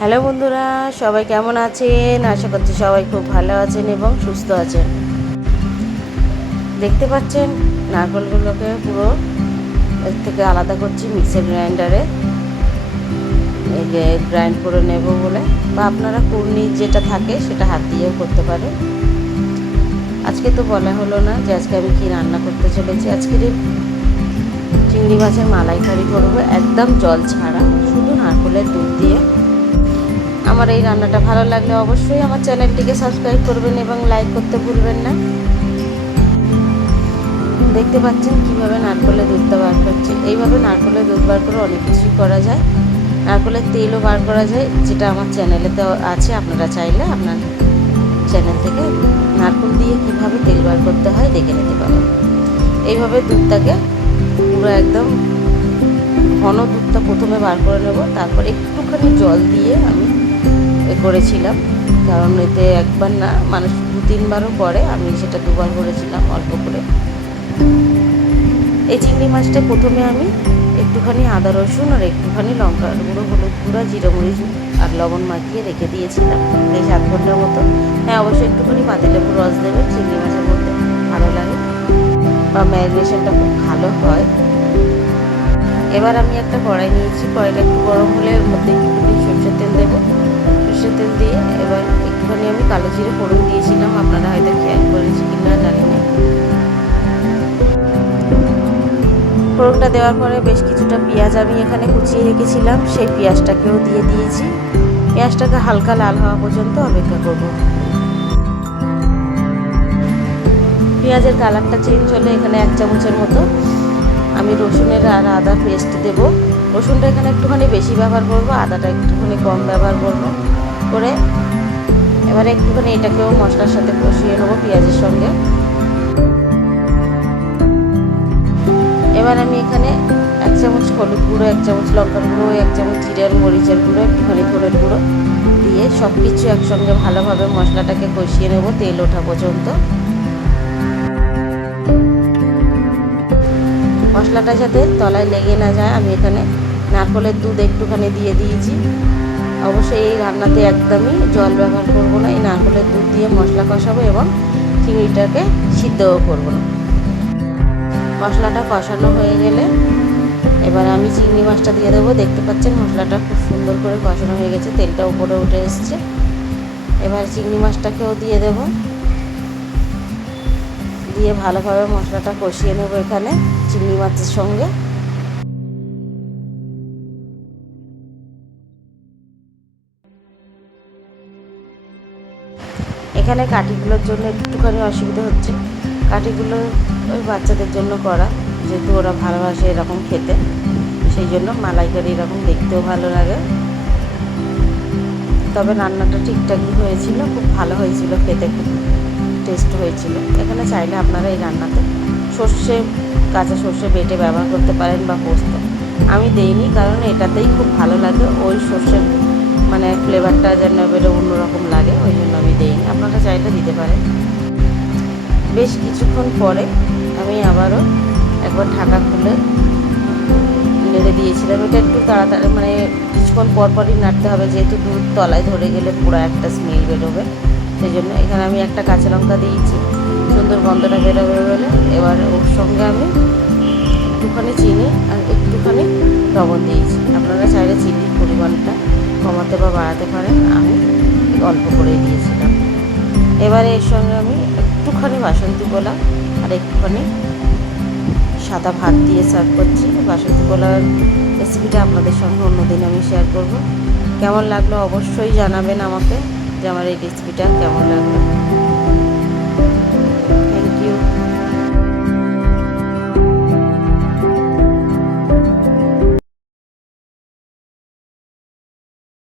Hello বন্ধুরা, সবাই কেমন আছেন? আশা করছি সবাই খুব ভালো আছেন এবং সুস্থ আছেন। দেখতে পাচ্ছেন নারকেলগুলোকে পুরো এর থেকে আলাদা করছি মিক্সার গ্রাইন্ডারে, এই যে গ্রাইন্ড করে নেব বলে, বা আপনারা কুর্নি যেটা থাকে সেটা হাত দিয়েও করতে পারেন। আজকে তো বলা হলো না যে আজকে আমি কী রান্না করতে চলেছি। আজকের চিংড়ি মাছের মালাইকারি করবো, একদম জল ছাড়া, শুধু নারকেলের দুধ দিয়ে। আমার এই রান্নাটা ভালো লাগলে অবশ্যই আমার চ্যানেলটিকে সাবস্ক্রাইব করবেন এবং লাইক করতে ভুলবেন না। দেখতে পাচ্ছেন কীভাবে নারকেলের দুধটা বার করছি। এইভাবে নারকেলের দুধ বার করে অনেক কিছুই করা যায়। নারকেলের তেলও বার করা যায়, যেটা আমার চ্যানেলেতে আছে। আপনারা চাইলে আপনার চ্যানেল থেকে নারকেল দিয়ে কীভাবে তেল বার করতে হয় দেখে নিতে পারেন। এইভাবে দুধটাকে পুরো একদম ঘন দুধটা প্রথমে বার করে নেব, তারপর একটুখানি জল দিয়ে আমি করেছিলাম, কারণ এতে একবার না মানুষ 2-3বারও করে, আমি সেটা 2বার করেছিলাম অল্প করে। এই চিংড়ি মাছটা প্রথমে আমি একটুখানি আদা রসুন আর একটুখানি লঙ্কার গুঁড়ো, হলুদ গুঁড়ো, জিরে মরিচ আর লবণ মাখিয়ে রেখে দিয়েছিলাম এই 7 ঘন্টার মতো। হ্যাঁ, অবশ্যই একটুখানি পাতিলেবুর রস দেবেন, চিংড়ি মাছের মধ্যে ভালো লাগে বা ম্যারিনেশনটা খুব ভালো হয়। এবার আমি একটা কড়াই নিয়েছি, কড়াইটা একটু গরম হলে এর মধ্যে একটুখানি সরষের তেল দেবো। সরষের তেল দিয়ে এবার একটুখানি আমি কালো জিরে ফোড়ন দিয়েছিলাম, আপনারা হয়তো খেয়াল করেছি কিনা জানি না। ফোড়নটা দেওয়ার পরে বেশ কিছুটা পেঁয়াজ আমি এখানে কুচিয়ে রেখেছিলাম, সেই পেঁয়াজটাকেও দিয়ে দিয়েছি। পেঁয়াজটাকে হালকা লাল হওয়া পর্যন্ত অপেক্ষা করব। পেঁয়াজের কালারটা চেঞ্জ হলে এখানে 1 চামচের মতো আমি রসুনের আর আদা পেস্ট দেব। রসুনটা এখানে একটুখানি বেশি ব্যবহার করব, আদাটা একটুখানি কম ব্যবহার করব করে এবারে একটুখানি এটাকেও মশলার সাথে কষিয়ে নেবো পেঁয়াজের সঙ্গে। এবার আমি এখানে 1 চামচ হলুদ গুঁড়ো, 1 চামচ লঙ্কার গুঁড়ো, 1 চামচ জিরে আর মরিচের গুঁড়ো, একটুখানি ধনের গুঁড়ো দিয়ে সব কিছু একসঙ্গে ভালোভাবে মশলাটাকে কষিয়ে নেব তেল ওঠা পর্যন্ত। মশলাটা যাতে তলায় লেগে না যায়, আমি এখানে নারকেলের দুধ একটুখানি দিয়ে দিয়েছি। অবশ্যই এই রান্নাতে একদমই জল ব্যবহার করব না, এই নারকেলের দুধ দিয়ে মশলা কষাবো এবং চিংড়িটাকে সিদ্ধও করব না। মশলাটা কষানো হয়ে গেলে এবার আমি চিংড়ি মাছটা দিয়ে দেবো। দেখতে পাচ্ছেন মশলাটা খুব সুন্দর করে কষানো হয়ে গেছে, তেলটা উপরে উঠে এসছে। এবার চিংড়ি মাছটাকেও দিয়ে দেবো, দিয়ে ভালোভাবে মশলাটা কষিয়ে নেব এখানে চিংড়ি মাছের সঙ্গে। এখানে কাঠিগুলোর জন্য একটুখানি অসুবিধা হচ্ছে, কাঠিগুলো ওই বাচ্চাদের জন্য করা, যেহেতু ওরা ভালোবাসে এরকম খেতে, সেই জন্য মালাইকারি এরকম দেখতেও ভালো লাগে। তবে রান্নাটা ঠিকঠাকই হয়েছিল, খুব ভালো হয়েছিল, খেতে খুব টেস্ট হয়েছিল। এখানে চাইলে আপনারা এই রান্নাতে কাঁচা সর্ষে বেটে ব্যবহার করতে পারেন বা পোস্ত। আমি দেইনি কারণ এটাতেই খুব ভালো লাগে, ওই সর্ষের মানে ফ্লেভারটা যেন এবারে অন্যরকম লাগে, ওই জন্য আমি দেইনি। আপনারা চাইলে দিতে পারেন। বেশ কিছুক্ষণ পরে আমি আবারও একবার ঢাকা খুলে নেড়ে দিয়েছিলাম। এটা একটু তাড়াতাড়ি মানে কিছুক্ষণ পরপরই নাড়তে হবে, যেহেতু দুধ তলায় ধরে গেলে পুরো একটা স্মেল বেরোবে, সেই জন্য এখানে আমি একটা কাঁচা লঙ্কা দিয়েছি, সুন্দর গন্ধটা বেরোবে বলে। এবার ওর সঙ্গে আমি একটুখানি চিনি আর একটুখানি লবণ দিয়েছি। আপনারা চাইলে চিনির পরিমাণটা কমাতে বা বাড়াতে পারেন, আমি অল্প করেই দিয়েছিলাম। এবারে এর সঙ্গে আমি একটুখানি বাসন্তী পোলা আর একটুখানি সাদা ভাত দিয়ে সার্ভ করছি। বাসন্তী পোলার রেসিপিটা আপনাদের সঙ্গে অন্যদিন আমি শেয়ার করব। কেমন লাগলো অবশ্যই জানাবেন আমাকে, যে আমার এই রেসিপিটা কেমন লাগলো।